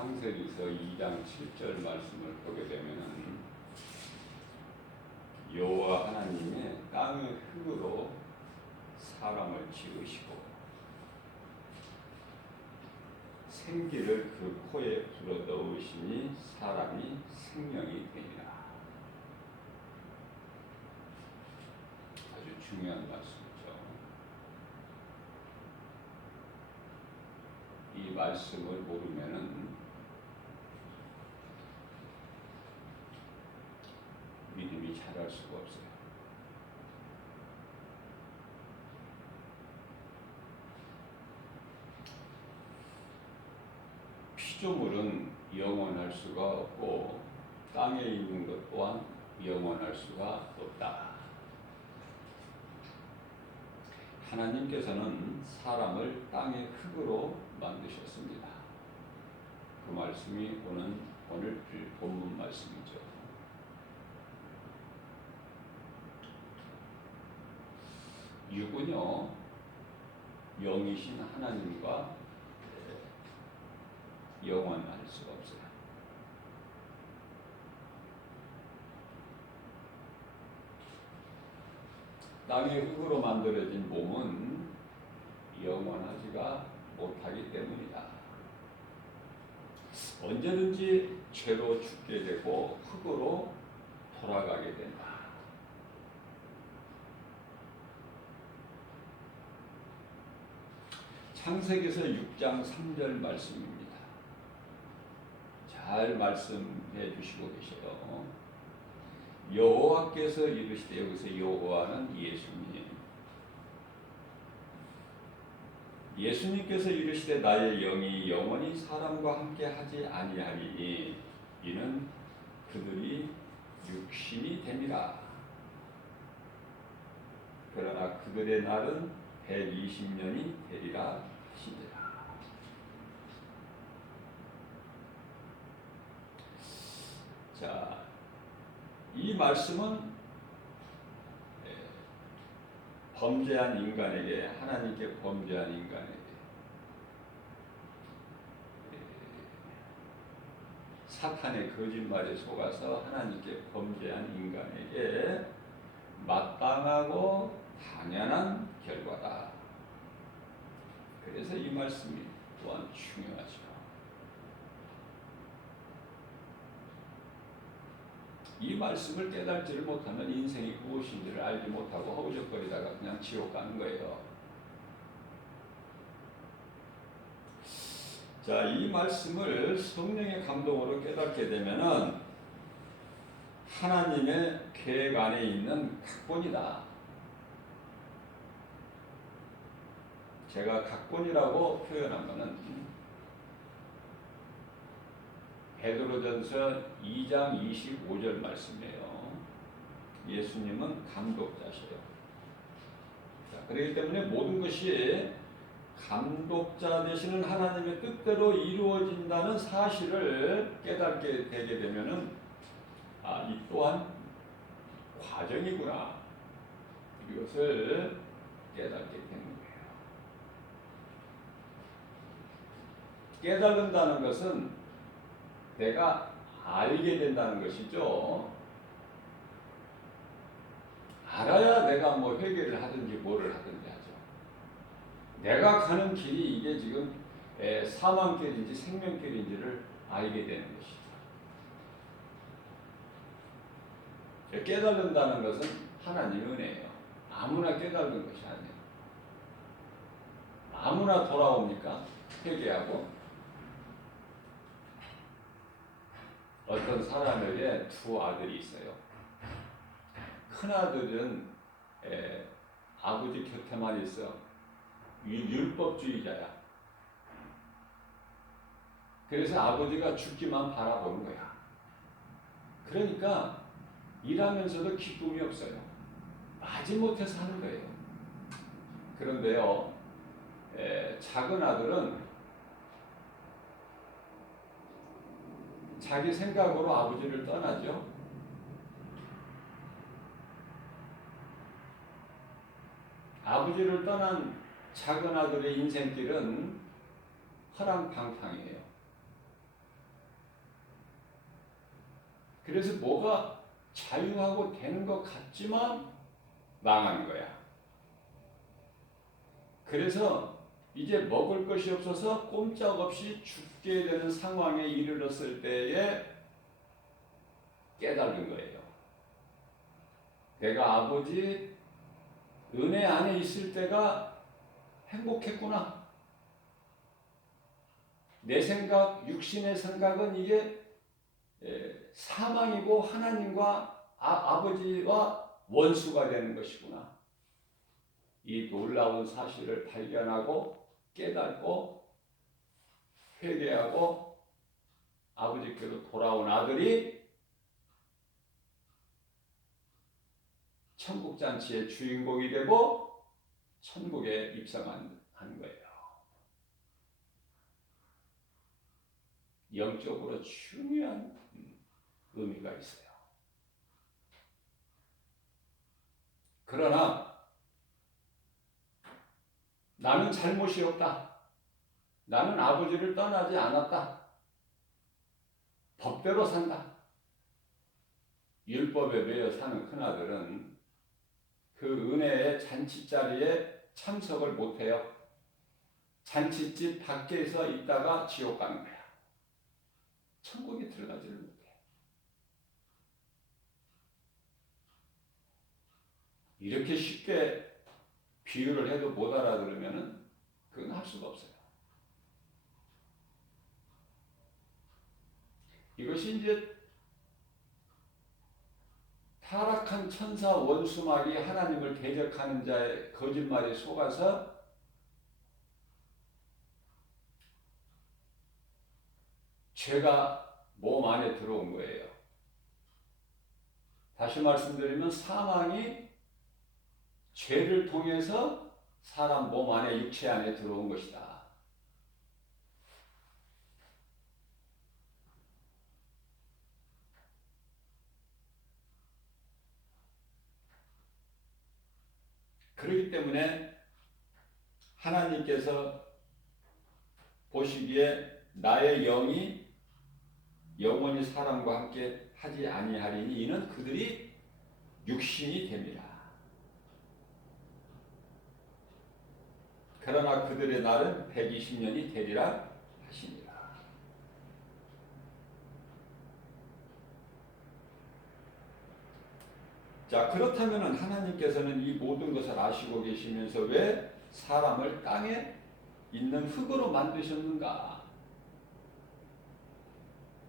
창세기서 2장 7절 말씀을 보게 되면은 여호와 하나님의 땅의 흙으로 사람을 지으시고 생기를 그 코에 불어 넣으시니 사람이 생명이 되니라. 아주 중요한 말씀이죠. 이 말씀을 모르면은 믿음이 자랄 수가 없어요. 피조물은 영원할 수가 없고 땅에 있는 것 또한 영원할 수가 없다. 하나님께서는 사람을 땅의 흙으로 만드셨습니다. 그 말씀이 오늘 본문 말씀이죠. 육은요, 영이신 하나님과 영원할 수가 없어요. 땅의 흙으로 만들어진 몸은 영원하지가 못하기 때문이다. 언제든지 죄로 죽게 되고 흙으로 돌아가게 된다. 창세기서 6장 3절 말씀입니다. 잘 말씀해 주시고 계셔요. 여호와께서 이르시되, 여기서 여호와는 예수님께서 이르시되 나의 영이 영원히 사람과 함께 하지 아니하리니 이는 그들이 육신이 됨이라. 그러나 그들의 날은 120년이 되리라 하시니라. 자, 이 말씀은 범죄한 인간에게, 하나님께 범죄한 인간에게, 사탄의 거짓말에 속아서 하나님께 범죄한 인간에게 마땅하고 당연한 결과다. 그래서 이 말씀이 또한 중요하죠. 이 말씀을 깨달지를 못하면 인생이 무엇인지를 알지 못하고 허우적거리다가 그냥 지옥 가는 거예요. 자, 이 말씀을 성령의 감동으로 깨닫게 되면은 하나님의 계획 안에 있는 각본이다. 제가 각본이라고 표현한 것은 베드로전서 2장 25절 말씀이에요. 예수님은 감독자시에요. 그렇기 때문에 모든 것이 감독자 되시는 하나님의 뜻대로 이루어진다는 사실을 깨닫게 되게 되면은 이 또한 과정이구나. 이것을 깨닫게 되는 거예요. 깨닫는다는 것은 내가 알게 된다는 것이죠. 알아야 내가 뭐 회개를 하든지 뭐를 하든지 하죠. 내가 가는 길이 이게 지금 사망길인지 생명길인지를 알게 되는 것이죠. 깨닫는다는 것은 하나님의 은혜예요. 아무나 깨닫는 것이 아니에요. 아무나 돌아옵니까? 회개하고. 어떤 사람에게 두 아들이 있어요. 큰 아들은 아버지 곁에만 있어. 율법주의자야. 그래서 아버지가 죽기만 바라보는 거야. 그러니까 일하면서도 기쁨이 없어요. 마지못해 사는 거예요. 그런데요, 작은 아들은 자기 생각으로 아버지를 떠나죠. 아버지를 떠난 작은 아들의 인생길은 허랑방탕이에요. 그래서 뭐가 자유하고 되는 것 같지만 망하는 거야. 그래서 이제 먹을 것이 없어서 꼼짝없이 죽게 되는 상황에 이르렀을 때에 깨달은 거예요. 내가 아버지 은혜 안에 있을 때가 행복했구나. 내 생각, 육신의 생각은 이게 사망이고 하나님과 아버지와 원수가 되는 것이구나. 이 놀라운 사실을 발견하고 깨닫고 회개하고 아버지께로 돌아온 아들이 천국잔치의 주인공이 되고 천국에 입성한 거예요. 영적으로 중요한 의미가 있어요. 그러나 나는 잘못이 없다. 나는 아버지를 떠나지 않았다. 법대로 산다. 율법에 매여 사는 큰아들은 그 은혜의 잔치자리에 참석을 못해요. 잔치집 밖에서 있다가 지옥 가는 거야. 천국에 들어가지를 못해. 이렇게 쉽게 비유를 해도 못 알아들으면 그건 할 수가 없어요. 이것이 이제 타락한 천사 원수막이 하나님을 대적하는 자의 거짓말에 속아서 죄가 몸 안에 들어온 거예요. 다시 말씀드리면 사망이 죄를 통해서 사람 몸 안에 육체 안에 들어온 것이다. 그렇기 때문에 하나님께서 보시기에 나의 영이 영원히 사람과 함께 하지 아니하리니 이는 그들이 육신이 됨이라. 그러나 그들의 날은 120년이 되리라 하시니라. 자, 그렇다면 하나님께서는 이 모든 것을 아시고 계시면서 왜 사람을 땅에 있는 흙으로 만드셨는가?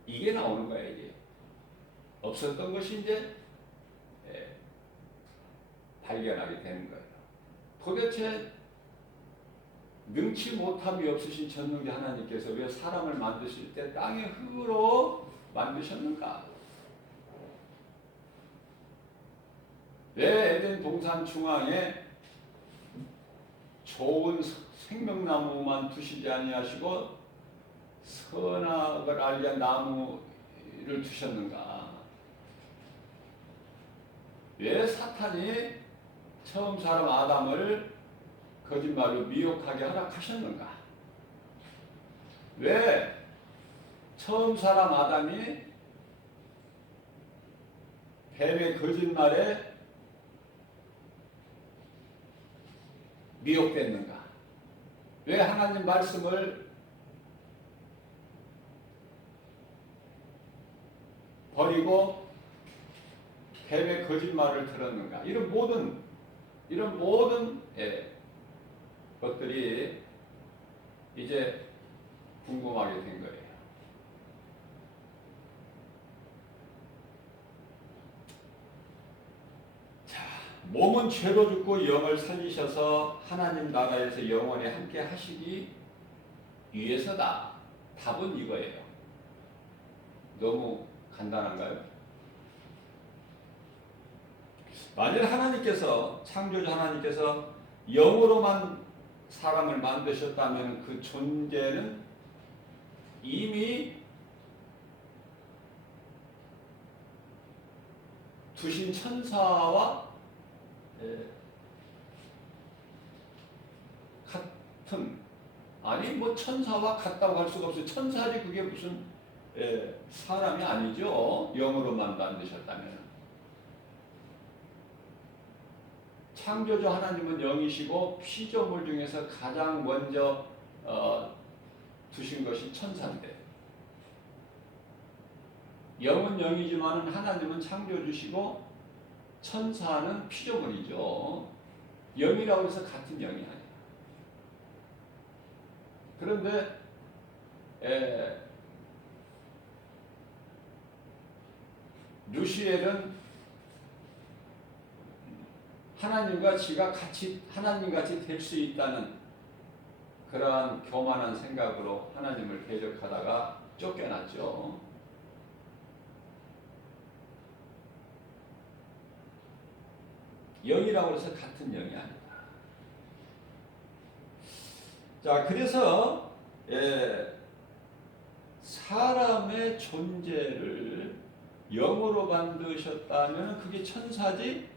이게 나오는 거야, 이게. 없었던 것이 이제 발견하게 되는 거예요. 도대체 능치 못함이 없으신 전능자 하나님께서 왜 사람을 만드실 때 땅의 흙으로 만드셨는가? 왜 에덴 동산 중앙에 좋은 생명나무만 두시지 아니하시고 선악을 알게 나무를 두셨는가? 왜 사탄이 처음 사람 아담을 거짓말로 미혹하게 허락하셨는가? 왜 처음 사람 아담이 뱀의 거짓말에 미혹됐는가? 왜 하나님 말씀을 버리고 뱀의 거짓말을 들었는가? 이런 모든 것들이 이제 궁금하게 된 거예요. 자, 몸은 죄로 죽고 영을 살리셔서 하나님 나라에서 영원히 함께 하시기 위해서다. 답은 이거예요. 너무 간단한가요? 만일 하나님께서, 창조주 하나님께서 영으로만 사람을 만드셨다면 그 존재는 이미 두신 천사와 같은, 아니 뭐 천사와 같다고 할 수가 없어요. 천사지 그게 무슨 사람이 아니죠. 영으로만 만드셨다면. 창조주 하나님은 영이시고 피조물 중에서 가장 먼저 두신 것이 천사인데, 영은 영이지만 하나님은 창조주시고 천사는 피조물이죠. 영이라고 해서 같은 영이 아니에요. 그런데 루시엘은 하나님과 지가 같이 하나님같이 될 수 있다는 그러한 교만한 생각으로 하나님을 대적하다가 쫓겨났죠. 영이라고 해서 같은 영이 아니다. 자, 그래서 사람의 존재를 영으로 만드셨다면 그게 천사지,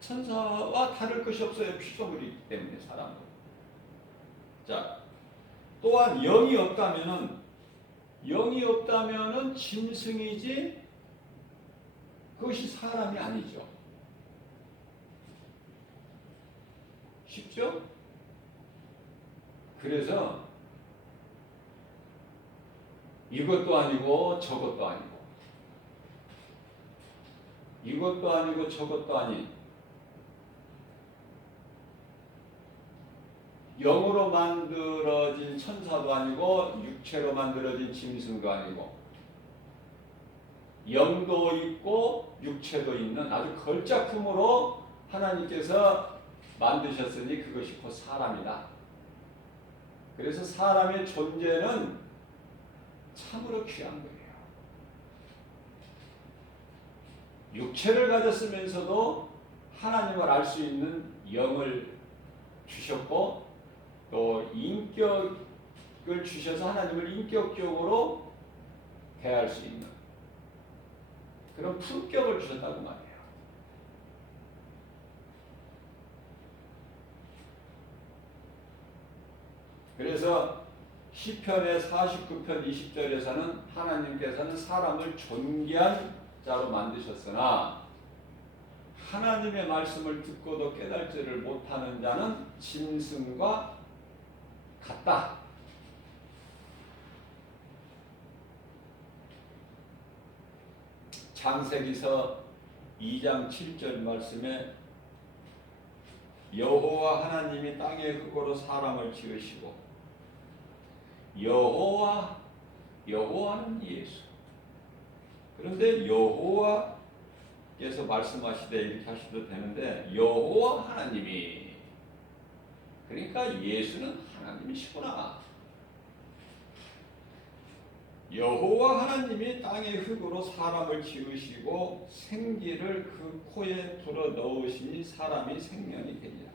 천사와 다를 것이 없어요. 피조물이기 때문에 사람은. 자, 또한 영이 없다면은 짐승이지 그것이 사람이 아니죠. 쉽죠? 그래서 이것도 아니고 저것도 아니고, 이것도 아니고 저것도 아닌, 영으로 만들어진 천사도 아니고 육체로 만들어진 짐승도 아니고, 영도 있고 육체도 있는 아주 걸작품으로 하나님께서 만드셨으니 그것이 곧 사람이다. 그래서 사람의 존재는 참으로 귀한 거예요. 육체를 가졌으면서도 하나님을 알 수 있는 영을 주셨고, 또 인격을 주셔서 하나님을 인격적으로 대할 수 있는 그런 품격을 주셨다고 말해요. 그래서 시편의 49편 20절에서는 하나님께서는 사람을 존귀한 자로 만드셨으나 하나님의 말씀을 듣고도 깨달지를 못하는 자는 짐승과 같다. 창세기서 2장 7절 말씀에 여호와 하나님이 땅의 흙으로 사람을 지으시고, 여호와는 예수. 그런데 여호와께서 말씀하시되 이렇게 하셔도 되는데 여호와 하나님이, 그러니까 예수는 하나님이시구나. 여호와 하나님이 땅의 흙으로 사람을 지으시고 생기를 그 코에 불어 넣으시니 사람이 생명이 되니라.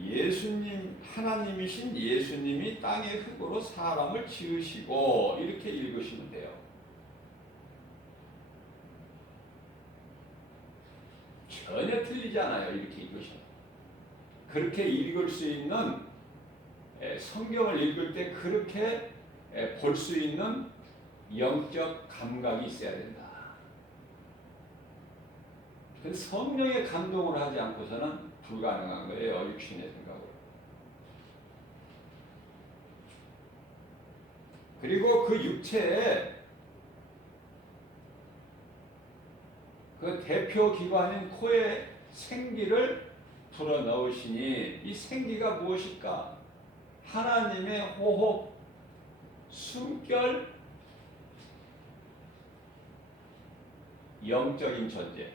예수님, 하나님이신 예수님이 땅의 흙으로 사람을 지으시고, 이렇게 읽으시면 돼요. 전혀 틀리지 않아요. 이렇게 읽으시면. 그렇게 읽을 수 있는, 성경을 읽을 때 그렇게 볼 수 있는 영적 감각이 있어야 된다. 성령의 감동을 하지 않고서는 불가능한 거예요. 육신의 생각으로. 그리고 그 육체에 그 대표 기관인 코에 생기를 불어넣으시니, 이 생기가 무엇일까? 하나님의 호흡, 숨결, 영적인 존재.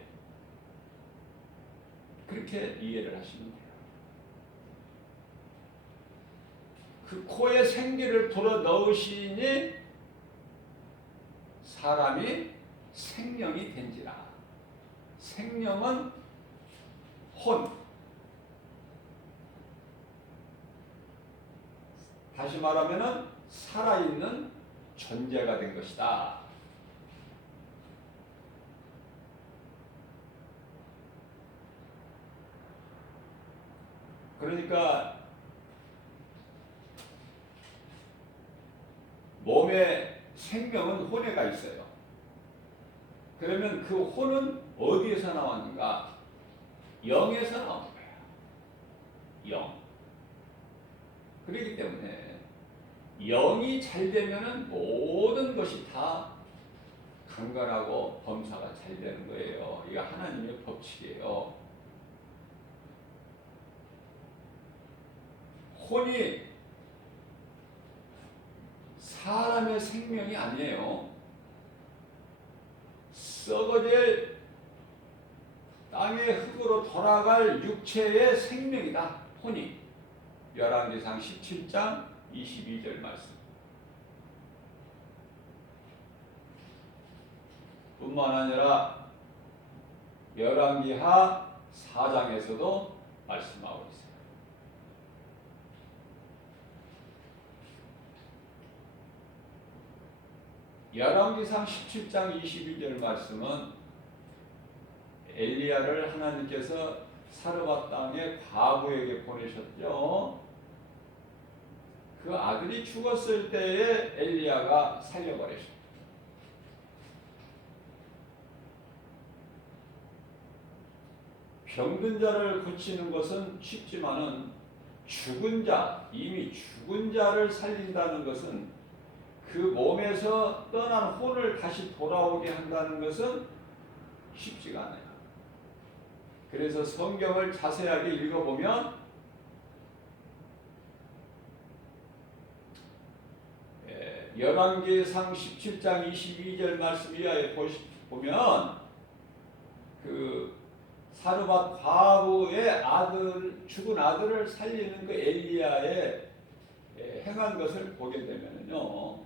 그렇게 이해를 하시면 돼요. 그 코에 생기를 불어넣으시니 사람이 생명이 된지라. 생명은 혼. 다시 말하면은 살아있는 존재가 된 것이다. 그러니까 몸에 생명은 혼에가 있어요. 그러면 그 혼은 어디에서 나왔는가? 영에서 나오는 거예요. 영. 그렇기 때문에 영이 잘 되면은 모든 것이 다 강건하고 범사가 잘 되는 거예요. 이거 하나님의 법칙이에요. 혼이 사람의 생명이 아니에요. 썩어질 땅의 흙으로 돌아갈 육체의 생명이다. 혼이. 열왕기상 17장 22절 말씀. 뿐만 아니라 열왕기하 4장에서도 말씀하고 있어요. 열왕기상 17장 22절 말씀은 엘리야를 하나님께서 사르밧 땅의 과부에게 보내셨죠. 그 아들이 죽었을 때에 엘리야가 살려버렸습니다. 병든 자를 고치는 것은 쉽지만은 죽은 자, 이미 죽은 자를 살린다는 것은 그 몸에서 떠난 혼을 다시 돌아오게 한다는 것은 쉽지가 않아요. 그래서 성경을 자세하게 읽어보면 열왕기상 17장 22절 말씀 이하에 보면 그 사르밧 과부의 아들, 죽은 아들을 살리는 그 엘리야의 행한 것을 보게 되면요,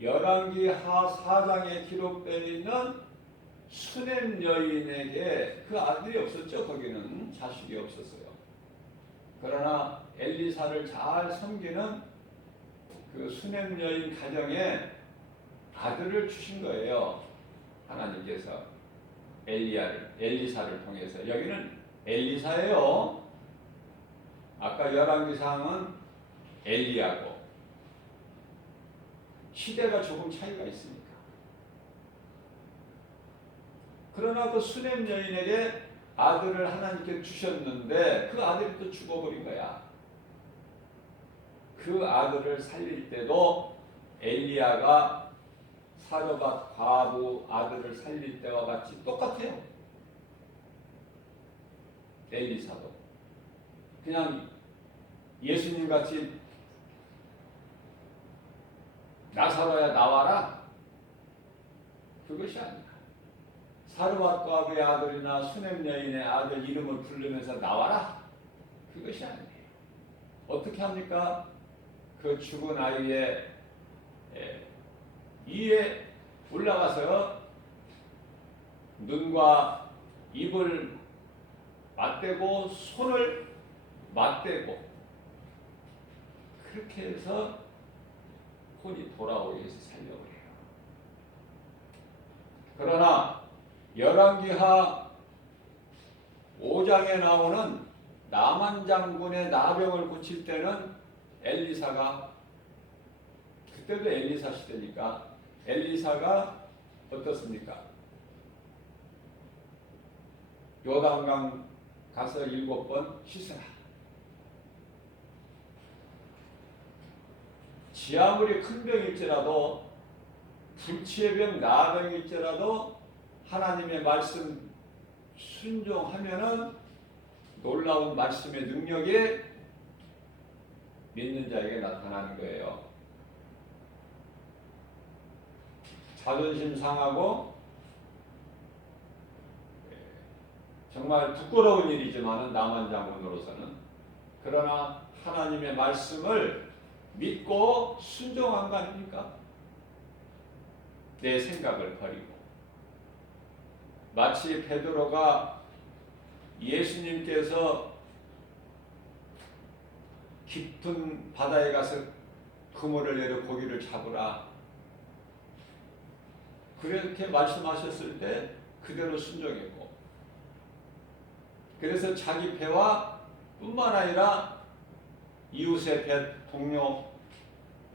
열왕기하 4장에 기록되어 있는 수넴 여인에게 그 아들이 없었죠. 거기는 자식이 없었어요. 그러나 엘리사를 잘 섬기는 그 수넴 여인 가정에 아들을 주신 거예요. 하나님께서 엘리사를 통해서. 여기는 엘리사예요. 아까 열왕기상은 엘리야고. 시대가 조금 차이가 있으니까. 그러나 그 수넴 여인에게 아들을 하나님께 주셨는데 그 아들이 또 죽어버린 거야. 그 아들을 살릴 때도 엘리야가 사르밧 과부 아들을 살릴 때와 같이 똑같아요. 엘리사도. 그냥 예수님 같이 나사로야 나와라. 그것이 아니라 사르밧 과부의 아들이나 수넴 여인의 아들 이름을 부르면서 나와라. 그것이 아니에요. 어떻게 합니까? 그 죽은 아이의 위에 올라가서 눈과 입을 맞대고 손을 맞대고 그렇게 해서 혼이 돌아오게 해서 살려버려요. 그러나 열왕기하 5장에 나오는 나만 장군의 나병을 고칠 때는 엘리사가, 그때도 엘리사 시대니까 엘리사가 어떻습니까? 요단강 가서 7번 씻으라. 지 아무리 큰 병일지라도 불치의 병, 나병일지라도 하나님의 말씀 순종하면은 놀라운 말씀의 능력이 믿는 자에게 나타나는 거예요. 자존심 상하고 정말 부끄러운 일이지만은 나만 장군으로서는, 그러나 하나님의 말씀을 믿고 순종한 거 아닙니까? 내 생각을 버리고. 마치 베드로가 예수님께서 깊은 바다에 가서 그물을 내려 고기를 잡으라 그렇게 말씀하셨을 때 그대로 순종했고, 그래서 자기 배와 뿐만 아니라 이웃의 배, 동료의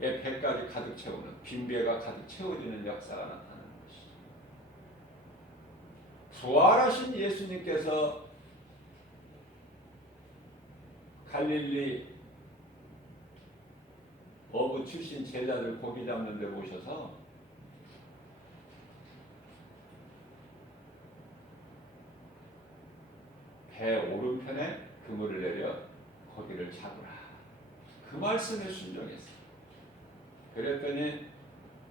배까지 가득 채우는, 빈배가 가득 채워지는 역사가 나타나는 것이죠. 부활하신 예수님께서 갈릴리 어부 출신 제자들 고기 잡는 데 모셔서 배 오른편에 그물을 내려 고기를 잡으라. 그 말씀에 순종했어요. 그랬더니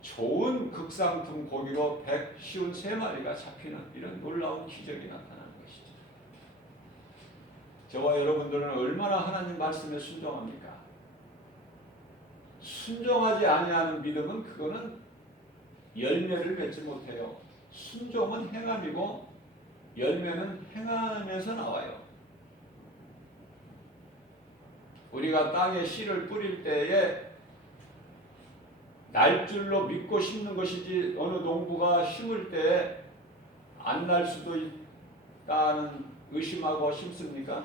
좋은 극상품 고기로 153마리가 잡히는 이런 놀라운 기적이 나타나는 것이죠. 저와 여러분들은 얼마나 하나님 말씀에 순종합니까? 순종하지 아니하는 믿음은 그거는 열매를 맺지 못해요. 순종은 행함이고 열매는 행함에서 나와요. 우리가 땅에 씨를 뿌릴 때에 날 줄로 믿고 심는 것이지 어느 농부가 심을 때 안 날 수도 있다는 의심하고 심습니까?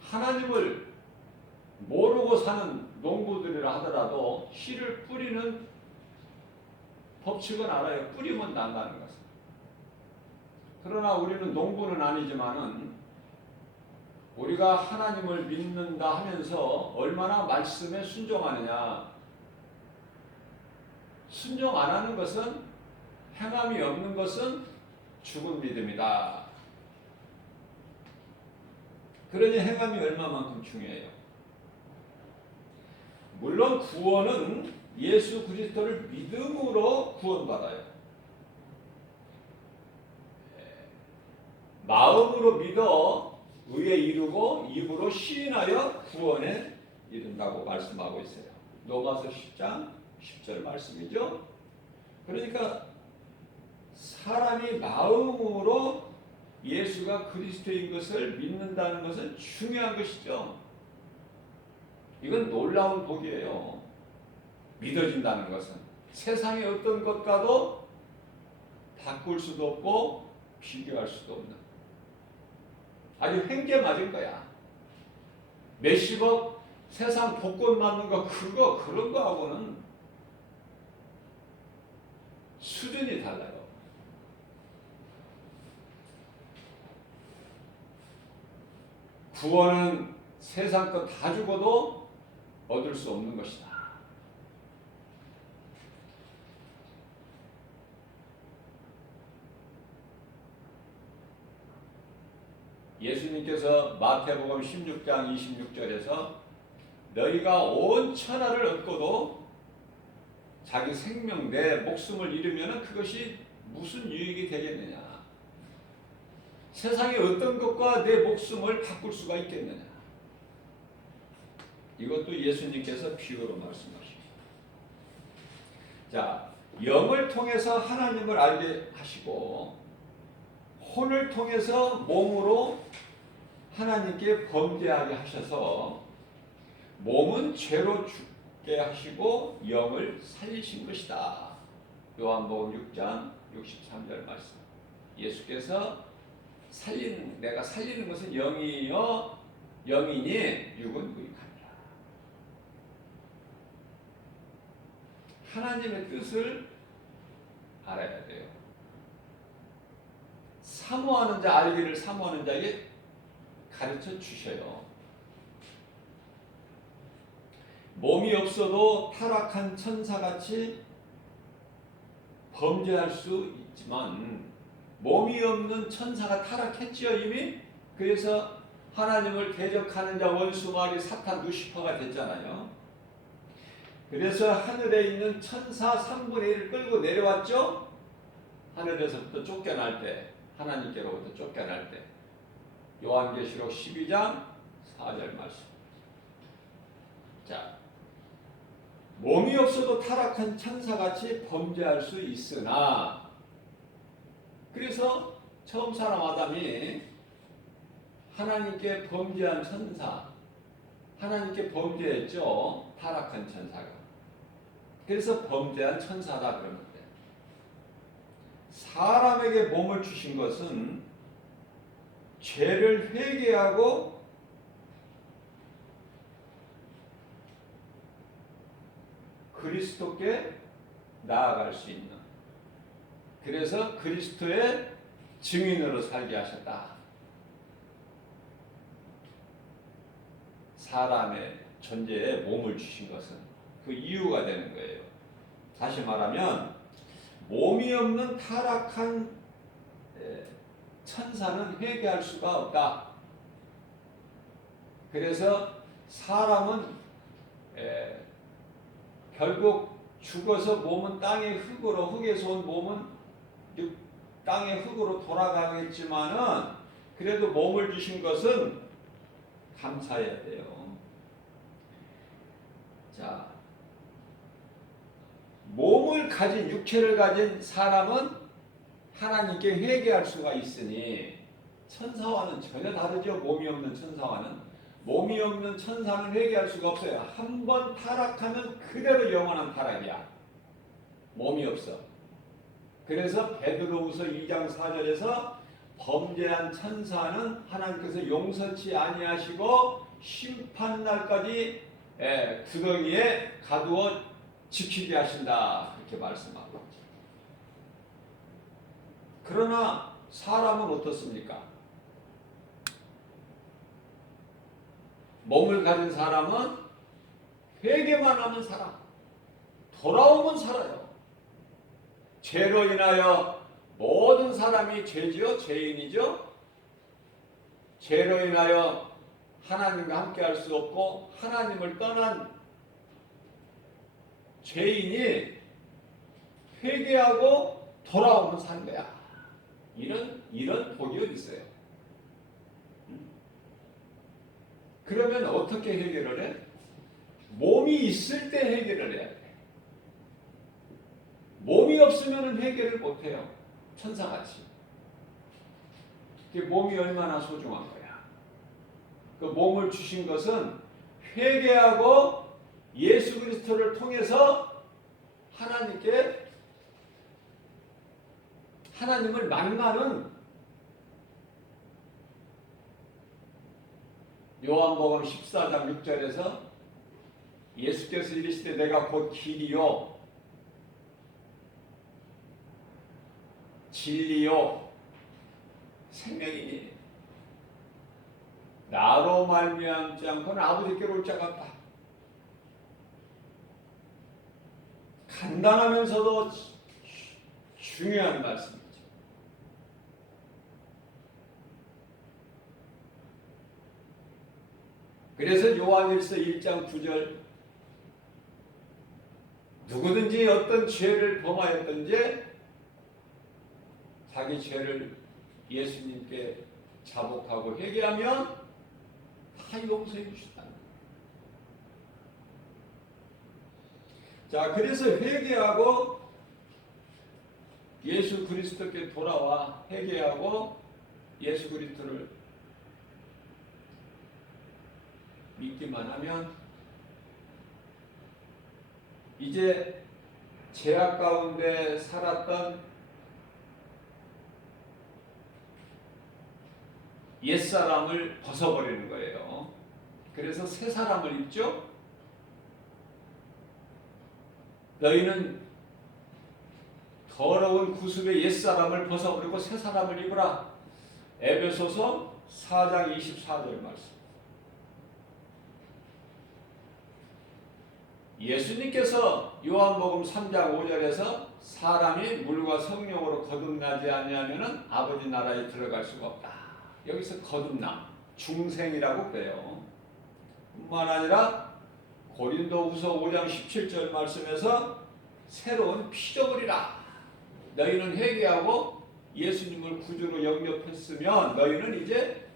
하나님을 모르고 사는 농부들이라 하더라도 씨를 뿌리는 법칙은 알아요. 뿌리면 난다는 것은. 그러나 우리는 농부는 아니지만은 우리가 하나님을 믿는다 하면서 얼마나 말씀에 순종하느냐. 순종 안 하는 것은, 행함이 없는 것은 죽은 믿음이다. 그러니 행함이 얼마만큼 중요해요. 물론 구원은 예수 그리스도를 믿음으로 구원받아요. 마음으로 믿어 의에 이르고 입으로 시인하여 구원에 이른다고 말씀하고 있어요. 로마서 10장 10절 말씀이죠. 그러니까 사람이 마음으로 예수가 그리스도인 것을 믿는다는 것은 중요한 것이죠. 이건 놀라운 복이에요. 믿어진다는 것은 세상의 어떤 것과도 바꿀 수도 없고 비교할 수도 없는 아주 횡재 맞은 거야. 몇십억 세상 복권 맞는 거 그런 거하고는 수준이 달라요. 구원은 세상 것 다 죽어도 얻을 수 없는 것이다. 예수님께서 마태복음 16장 26절에서 너희가 온 천하를 얻고도 자기 생명 내 목숨을 잃으면 그것이 무슨 유익이 되겠느냐. 세상의 어떤 것과 내 목숨을 바꿀 수가 있겠느냐. 이것도 예수님께서 비유로 말씀하십니다. 자, 영을 통해서 하나님을 알게 하시고 혼을 통해서 몸으로 하나님께 범죄하게 하셔서 몸은 죄로 죽게 하시고 영을 살리신 것이다. 요한복음 6장 63절 말씀. 예수께서 내가 살리는 것은 영이요 영이니 육은 무익하니라. 하나님의 뜻을 알아야 돼요. 사모하는 자, 알기를 사모하는 자에게 가르쳐 주셔요. 몸이 없어도 타락한 천사같이 범죄할 수 있지만 몸이 없는 천사가 타락했지요 이미. 그래서 하나님을 대적하는 자 원수마귀 사탄 루시퍼가 됐잖아요. 그래서 하늘에 있는 천사 3분의 1을 끌고 내려왔죠. 하늘에서부터 쫓겨날 때, 하나님께로부터 쫓겨날 때. 요한계시록 12장 4절 말씀. 자, 몸이 없어도 타락한 천사같이 범죄할 수 있으나, 그래서 처음 사람 아담이 하나님께 범죄한 천사, 하나님께 범죄했죠. 타락한 천사가. 그래서 범죄한 천사다 그러는데, 사람에게 몸을 주신 것은 죄를 회개하고 그리스도께 나아갈 수 있는, 그래서 그리스도의 증인으로 살게 하셨다. 사람의 존재에 몸을 주신 것은 그 이유가 되는 거예요. 다시 말하면 몸이 없는 타락한 천사는 회개할 수가 없다. 그래서 사람은 결국 죽어서 몸은 땅의 흙으로, 흙에서 온 몸은 땅의 흙으로 돌아가겠지만은 그래도 몸을 주신 것은 감사해야 돼요. 자, 몸을 가진, 육체를 가진 사람은 하나님께 회개할 수가 있으니 천사와는 전혀 다르죠. 몸이 없는 천사와는. 몸이 없는 천사는 회개할 수가 없어요. 한 번 타락하면 그대로 영원한 타락이야. 몸이 없어. 그래서 베드로후서 2장 4절에서 범죄한 천사는 하나님께서 용서치 아니하시고 심판날까지 구덩이에 가두어 지키게 하신다. 그렇게 말씀하고 있죠. 그러나 사람은 어떻습니까? 몸을 가진 사람은 회개만 하면 살아. 돌아오면 살아요. 죄로 인하여 모든 사람이 죄지요. 죄인이죠. 죄로 인하여 하나님과 함께 할 수 없고 하나님을 떠난 죄인이 회개하고 돌아오면 사는 거야. 이런 복이 어디 있어요? 그러면 어떻게 해결을 해? 몸이 있을 때 해결을 해야 돼. 몸이 없으면 해결을 못해요. 천사같이. 그 몸이 얼마나 소중한 거야. 그 몸을 주신 것은 회개하고 예수 그리스도를 통해서 하나님을 만나는, 요한복음 14장 6절에서 예수께서 이르시되 내가 곧 길이요 진리요 생명이니 나로 말미암지 않고는 아버지께로 올 자가 없다. 간단하면서도 중요한 말씀이죠. 그래서 요한일서 1장 9절 누구든지 어떤 죄를 범하였든지 자기 죄를 예수님께 자복하고 회개하면 다 용서해 주신다. 자, 그래서 회개하고 예수 그리스도께 돌아와 회개하고 예수 그리스도를 믿기만 하면 이제 죄악 가운데 살았던 옛사람을 벗어버리는 거예요. 그래서 새 사람을 입죠. 너희는 더러운 구습의 옛사람을 벗어버리고 새 사람을 입으라. 에베소서 4장 24절 말씀. 예수님께서 요한복음 3장 5절에서 사람이 물과 성령으로 거듭나지 아니하면 아버지 나라에 들어갈 수가 없다. 여기서 거듭남, 중생이라고 그래요. 뿐만 아니라 고린도후서 5장 17절 말씀에서 새로운 피조물이라. 너희는 회개하고 예수님을 구주로 영접했으면 너희는 이제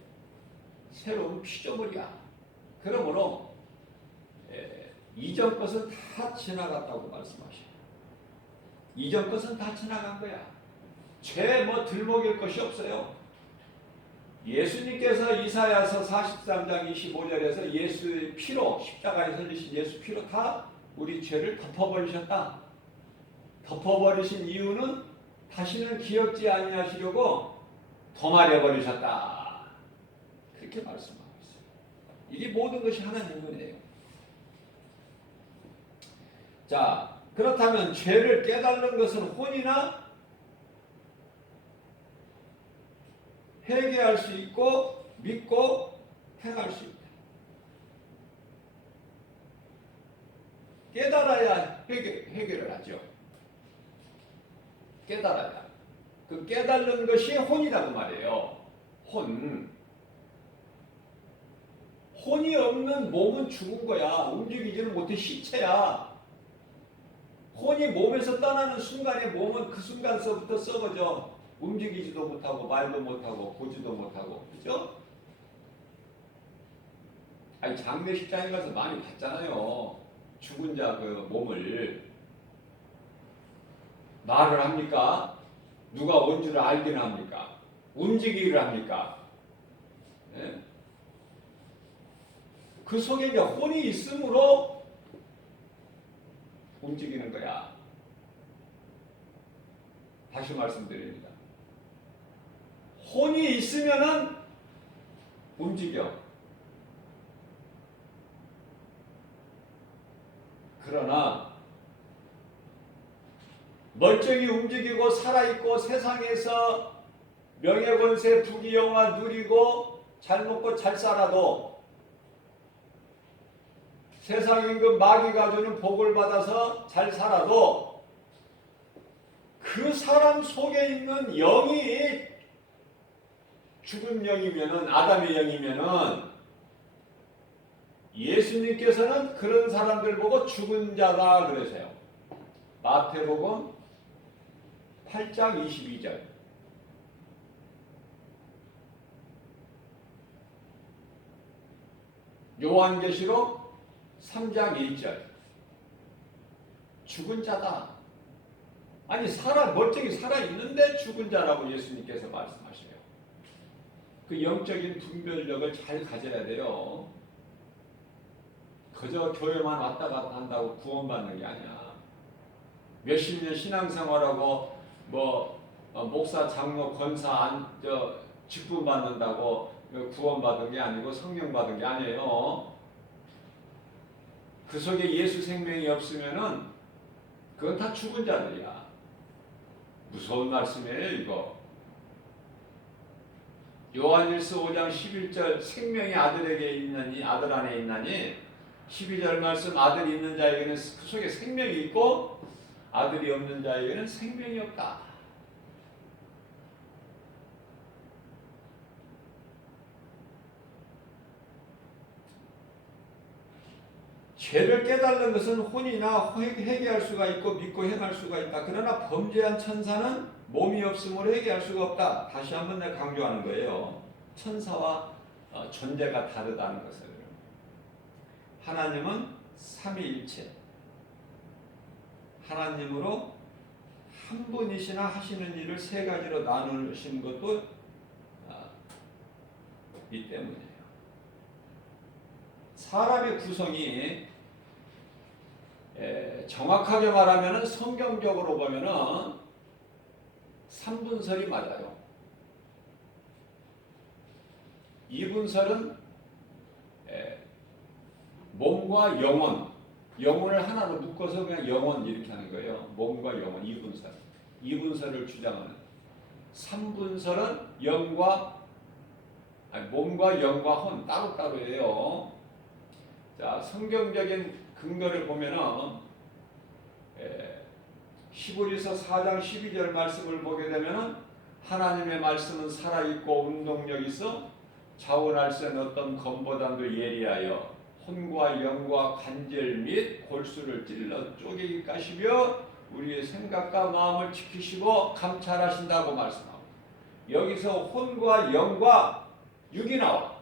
새로운 피조물이야. 그러므로 이전 것은 다 지나갔다고 말씀하셔요. 이전 것은 다 지나간 거야. 죄 들먹일 것이 없어요. 예수님께서 이사야서 43장 25절에서 예수의 피로, 십자가에 흘리신 예수 피로 다 우리 죄를 덮어버리셨다. 덮어버리신 이유는 다시는 기억지 아니하시려고 도말해버리셨다. 그렇게 말씀하고 있어요. 이게 모든 것이 하나님의 은혜예요. 자, 그렇다면 죄를 깨달는 것은 혼이나 회개할 수 있고 믿고 행할 수 있다. 깨달아야 회개를 하죠. 깨달아야. 그 깨달는 것이 혼이라고 말해요. 혼이 없는 몸은 죽은 거야. 움직이지는 못해 시체야. 혼이 몸에서 떠나는 순간에 몸은 그 순간서부터 썩어져. 움직이지도 못하고 말도 못하고 보지도 못하고. 그죠? 아니 장례식장에 가서 많이 봤잖아요. 죽은 자 그 몸을. 말을 합니까? 누가 온 줄 알기는 합니까? 움직이기를 합니까? 네? 그 속에 이제 혼이 있으므로 움직이는 거야. 다시 말씀드립니다. 혼이 있으면은 움직여. 그러나 멀쩡히 움직이고 살아있고 세상에서 명예권세 부귀영화 누리고 잘 먹고 잘 살아도 세상 임금 마귀가 주는 복을 받아서 잘 살아도 그 사람 속에 있는 영이 죽은 영이면은 아담의 영이면은 예수님께서는 그런 사람들 보고 죽은 자다 그러세요. 마태복음 8장 22절. 요한계시록 3장 1절. 죽은 자다. 아니 멀쩡히 살아있는데 죽은 자라고 예수님께서 말씀하셔요. 그 영적인 분별력을 잘 가져야 돼요. 그저 교회만 왔다 갔다 한다고 구원받는 게 아니야. 몇십 년 신앙생활하고 목사, 장로, 권사 직분 받는다고 구원받은 게 아니고 성령 받은 게 아니에요. 그 속에 예수 생명이 없으면은 그건 다 죽은 자들이야. 무서운 말씀이에요, 이거. 요한일서 5장 11절 생명이 아들에게 있나니 아들 안에 있나니 12절 말씀 아들이 있는 자에게는 그 속에 생명이 있고 아들이 없는 자에게는 생명이 없다. 죄를 깨달는 것은 혼이나 회개할 수가 있고 믿고 행할 수가 있다. 그러나 범죄한 천사는 몸이 없으므로 회개할 수가 없다. 다시 한번 내가 강조하는 거예요. 천사와 존재가 다르다는 것을. 하나님은 삼위일체. 하나님으로 한 분이시나 하시는 일을 세 가지로 나누신 것도 이 때문이에요. 사람의 구성이 정확하게 말하면 성경적으로 보면은 3분설이 맞아요. 2분설은 몸과 영혼을 하나로 묶어서 그냥 영혼 이렇게 하는 거예요. 몸과 영혼 2분설. 2분설을 주장하는. 3분설은 몸과 영과 혼 따로따로예요. 자, 성경적인 근거를 보면은 히브리서 4장 12절 말씀을 보게 되면은 하나님의 말씀은 살아있고 운동력 있어 자원할 수 있는 어떤 검보다도 예리하여 혼과 영과 관절 및 골수를 찔러 쪼개기 까시며 우리의 생각과 마음을 지키시고 감찰하신다고 말씀하고 여기서 혼과 영과 육이 나와.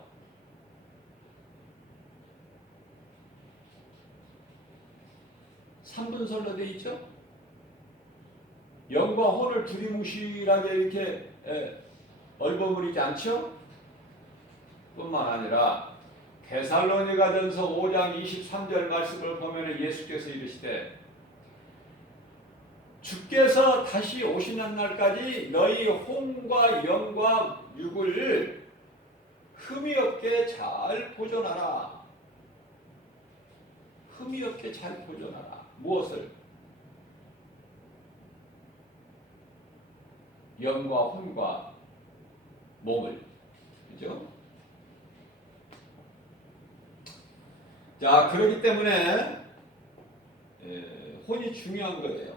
삼분설로 되어 있죠. 영과 혼을 두리뭉실하게 이렇게 얼버무리지 않죠. 뿐만 아니라 데살로니가전서 5장 23절 말씀을 보면 예수께서 이르시되 주께서 다시 오시는 날까지 너희 혼과 영과 육을 흠이 없게 잘 보존하라. 흠이 없게 잘 보존하라. 무엇을? 영과 혼과 몸을. 그죠? 자, 그렇기 때문에 혼이 중요한 거예요.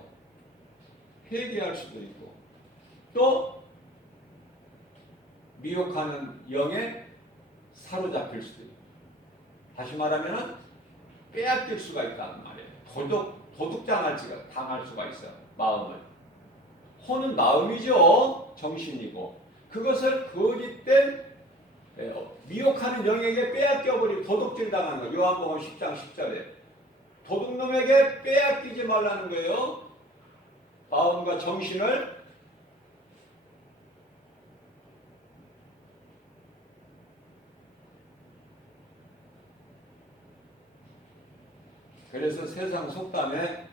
회개할 수도 있고 또 미혹하는 영에 사로잡힐 수도 있고, 다시 말하면 빼앗길 수가 있다는 말이에요. 도둑당할 수가 있어요. 마음을. 혼은 마음이죠. 정신이고 그것을 거짓된 미혹하는 영에게 빼앗겨버리고 도둑질 당하는 거예요. 요한복음 10장 10절에 도둑놈에게 빼앗기지 말라는 거예요. 마음과 정신을. 그래서 세상 속담에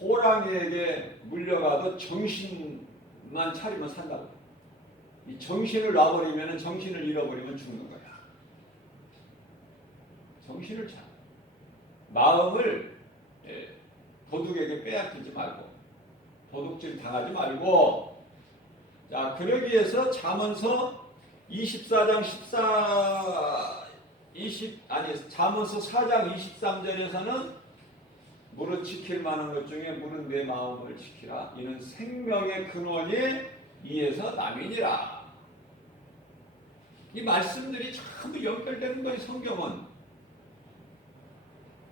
호랑이에게 물려가도 정신만 차리면 산다고. 이 정신을 놔버리면, 정신을 잃어버리면 죽는 거야. 정신을 차. 마음을 도둑에게 빼앗기지 말고, 도둑질 당하지 말고. 자, 그러기 위해서 잠언서 24장 잠언서 4장 23절에서는 무릇 지킬 만한 것 중에 무릇 내 마음을 지키라. 이는 생명의 근원이 이에서 남이니라. 이 말씀들이 전부 연결되는 거예요. 성경은.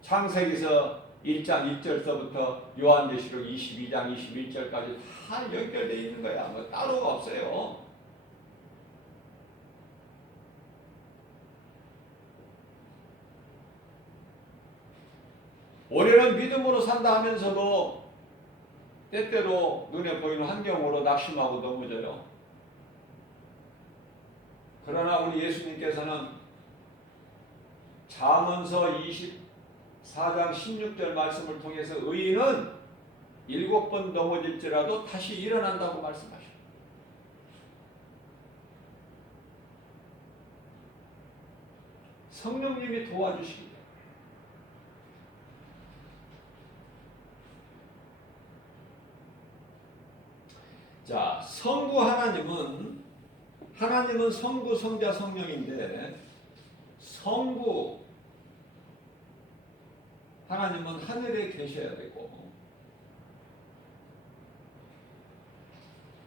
창세기서 1장 1절서부터 요한계시록 22장 21절까지 다 연결되어 있는 거야. 뭐 따로가 없어요. 올해는 믿음으로 산다 하면서도 때때로 눈에 보이는 환경으로 낙심하고 넘어져요. 그러나 우리 예수님께서는 잠언서 24장 16절 말씀을 통해서 의인은 7번 넘어질지라도 다시 일어난다고 말씀하셔요. 성령님이 도와주시기. 자, 성부 하나님은 성부, 성자, 성령인데 성부 하나님은 하늘에 계셔야 되고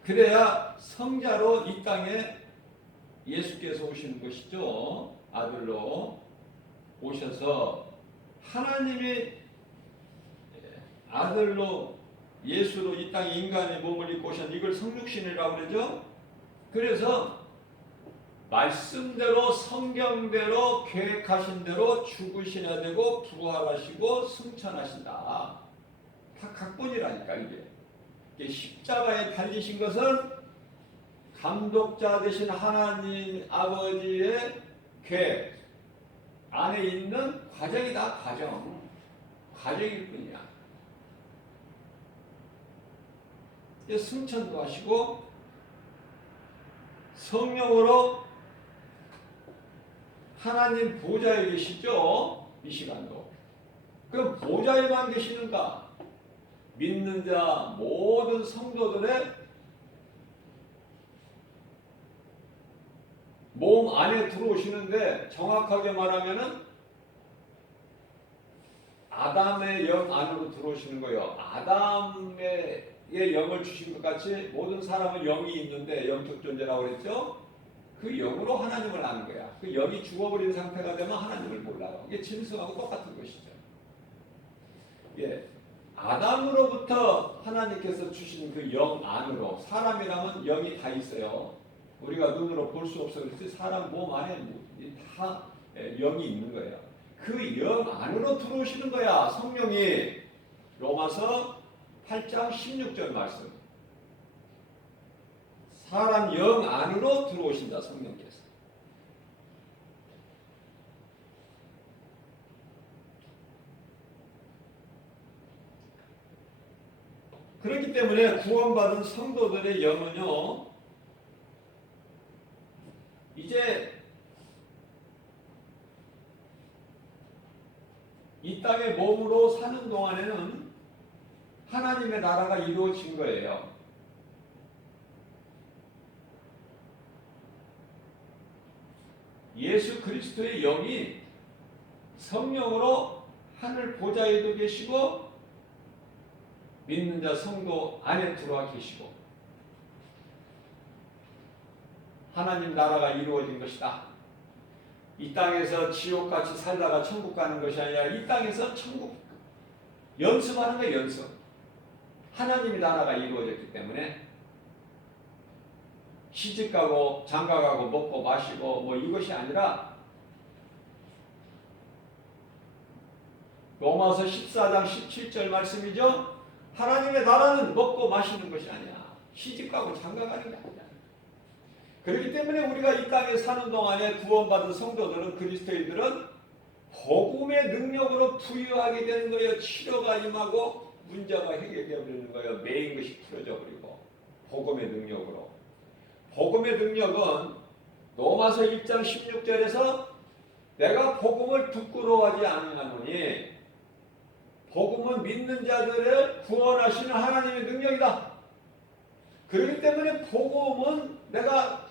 그래야 성자로 이 땅에 예수께서 오시는 것이죠. 아들로 오셔서 하나님이 아들로 예수로 이 땅에 인간의 몸을 입고 오신 이걸 성육신이라고 그러죠. 그래서 말씀대로 성경대로 계획하신 대로 죽으셔야 되고 부활하시고 승천하신다. 다 각본이라니까 이게 십자가에 달리신 것은 감독자 되신 하나님 아버지의 계획 안에 있는 과정이다. 과정일 뿐이야. 승천도 하시고 성령으로 하나님 보좌에 계시죠. 이 시간도. 그럼 보좌에만 계시는가? 믿는 자 모든 성도들의 몸 안에 들어오시는데 정확하게 말하면은 아담의 영 안으로 들어오시는 거예요. 아담의 영을 주신 것 같이 모든 사람은 영이 있는데 영적 존재라고 그랬죠. 그 영으로 하나님을 아는 거야. 그 영이 죽어버린 상태가 되면 하나님을 몰라요. 이게 짐승하고 똑같은 것이죠. 예, 아담으로부터 하나님께서 주신 그 영 안으로 사람이라면 영이 다 있어요. 우리가 눈으로 볼 수 없어 그렇지 사람 몸 안에 다 영이 있는 거예요. 그 영 안으로 들어오시는 거야. 성령이. 로마서 8장 16절 말씀. 사람 영 안으로 들어오신다. 성령께서. 그렇기 때문에 구원받은 성도들의 영은요 이제 이 땅에 몸으로 사는 동안에는 하나님의 나라가 이루어진 거예요. 예수 그리스도의 영이 성령으로 하늘 보좌에도 계시고 믿는 자 성도 안에 들어와 계시고 하나님 나라가 이루어진 것이다. 이 땅에서 지옥같이 살다가 천국 가는 것이 아니라 이 땅에서 천국 연습하는 거예요. 연습. 하나님의 나라가 이루어졌기 때문에 시집가고 장가가고 먹고 마시고 뭐 이것이 아니라 로마서 14장 17절 말씀이죠. 하나님의 나라는 먹고 마시는 것이 아니야. 시집가고 장가가는 게 아니야. 그렇기 때문에 우리가 이 땅에 사는 동안에 구원받은 성도들은 그리스도인들은 복음의 능력으로 부유하게 되는 거예요. 치료가 임하고 문제가 해결되어 버리는 거예요. 매인 것이 풀어져 버리고 복음의 능력으로. 복음의 능력은 로마서 1장 16절에서 내가 복음을 부끄러워하지 아니하노니 복음은 믿는 자들을 구원하시는 하나님의 능력이다. 그렇기 때문에 복음은 내가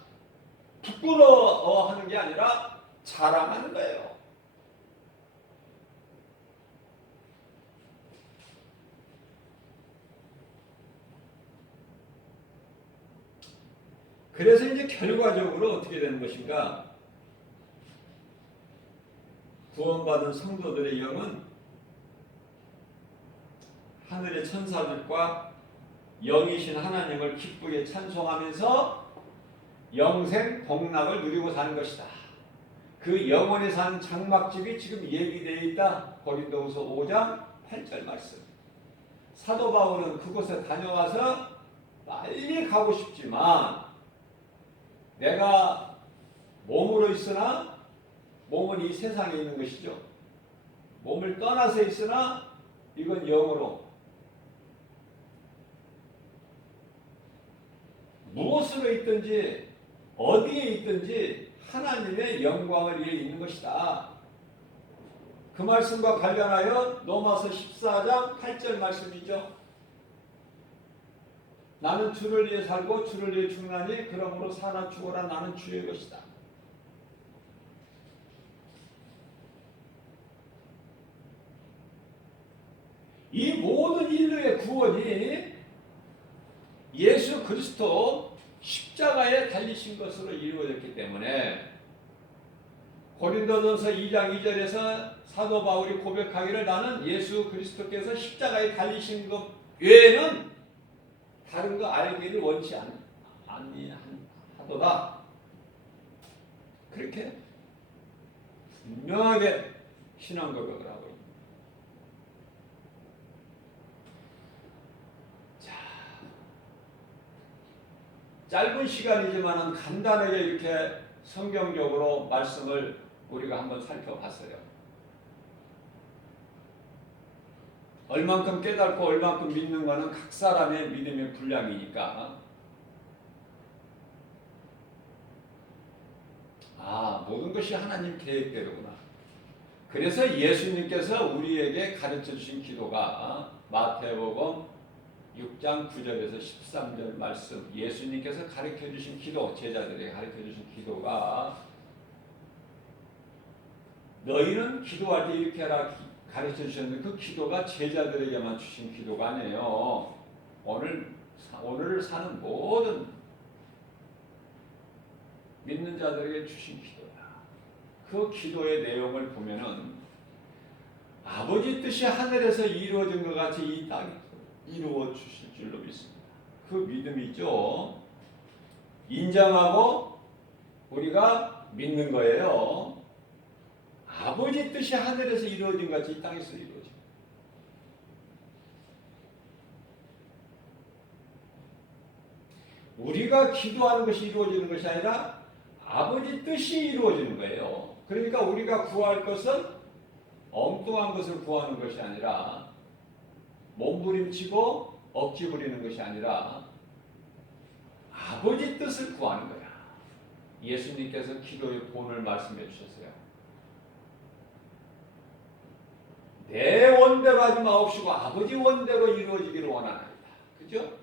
부끄러워하는 게 아니라 자랑하는 거예요. 그래서 이제 결과적으로 어떻게 되는 것인가? 구원받은 성도들의 영은 하늘의 천사들과 영이신 하나님을 기쁘게 찬송하면서 영생 복락을 누리고 사는 것이다. 그 영원히 사는 장막집이 지금 얘기되어 있다. 고린도후서 5장 8절 말씀. 사도 바울은 그곳에 다녀가서 빨리 가고 싶지만 내가 몸으로 있으나 몸은 이 세상에 있는 것이죠. 몸을 떠나서 있으나 이건 영으로 무엇으로 있든지 어디에 있든지 하나님의 영광을 위해 있는 것이다. 그 말씀과 관련하여 로마서 14장 8절 말씀이죠. 나는 주를 위해 살고 주를 위해 죽나니 그러므로 사나 죽어라 나는 주의 것이다. 이 모든 인류의 구원이 예수 그리스도 십자가에 달리신 것으로 이루어졌기 때문에 고린도전서 2장 2절에서 사도 바울이 고백하기를 나는 예수 그리스도께서 십자가에 달리신 것 외에는 다른 거 알기를 원치 아니하도다. 그렇게 분명하게 신앙 고백을 하고 있습니다. 짧은 시간이지만 간단하게 이렇게 성경적으로 말씀을 우리가 한번 살펴봤어요. 얼만큼 깨닫고 얼만큼 믿는 것은 각 사람의 믿음의 분량이니까 모든 것이 하나님 계획대로구나. 그래서 예수님께서 우리에게 가르쳐 주신 기도가 마태복음 6장 9절에서 13절 말씀, 예수님께서 가르쳐 주신 기도, 제자들에게 가르쳐 주신 기도가 너희는 기도할 때 이렇게 하라 가르쳐 주셨는데 그 기도가 제자들에게만 주신 기도가 아니에요. 오늘 사는 모든 믿는 자들에게 주신 기도야. 그 기도의 내용을 보면은 아버지 뜻이 하늘에서 이루어진 것 같이 이 땅에 이루어 주실 줄로 믿습니다. 그 믿음이죠. 인정하고 우리가 믿는 거예요. 아버지 뜻이 하늘에서 이루어진 것 같이 이 땅에서 이루어집니다. 우리가 기도하는 것이 이루어지는 것이 아니라 아버지 뜻이 이루어지는 거예요. 그러니까 우리가 구할 것은 엉뚱한 것을 구하는 것이 아니라 몸부림치고 억지 부리는 것이 아니라 아버지 뜻을 구하는 거야. 예수님께서 기도의 본을 말씀해 주셨어요. 내 원대로 하지 마옵시고 아버지 원대로 이루어지기를 원하나이다. 그죠?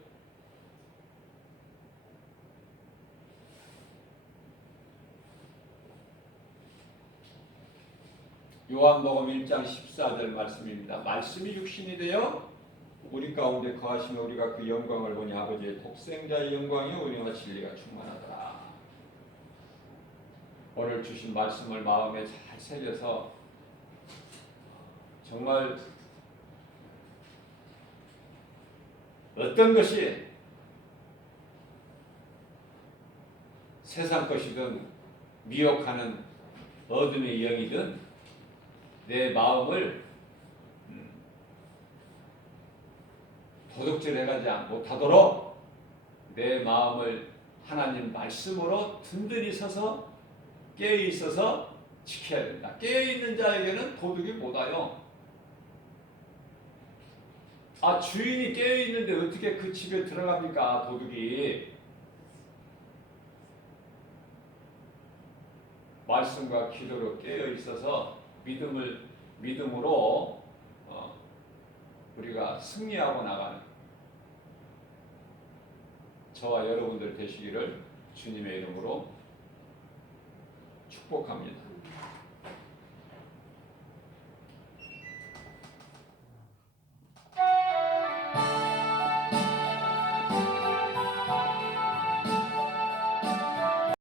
요한복음 1장 14절 말씀입니다. 말씀이 육신이 되어 우리 가운데 거하시며 우리가 그 영광을 보니 아버지의 독생자의 영광이 은혜와 진리가 충만하더라. 오늘 주신 말씀을 마음에 잘 새겨서 정말 어떤 것이 세상 것이든 미혹하는 어둠의 영이든 내 마음을 도둑질해가지 못하도록 내 마음을 하나님 말씀으로 든든히 서서 깨어있어서 지켜야 된다. 깨어있는 자에게는 도둑이 못 와요. 아, 주인이 깨어있는데 어떻게 그 집에 들어갑니까, 도둑이. 말씀과 기도로 깨어있어서 믿음으로 우리가 승리하고 나가는 저와 여러분들 되시기를 주님의 이름으로 축복합니다.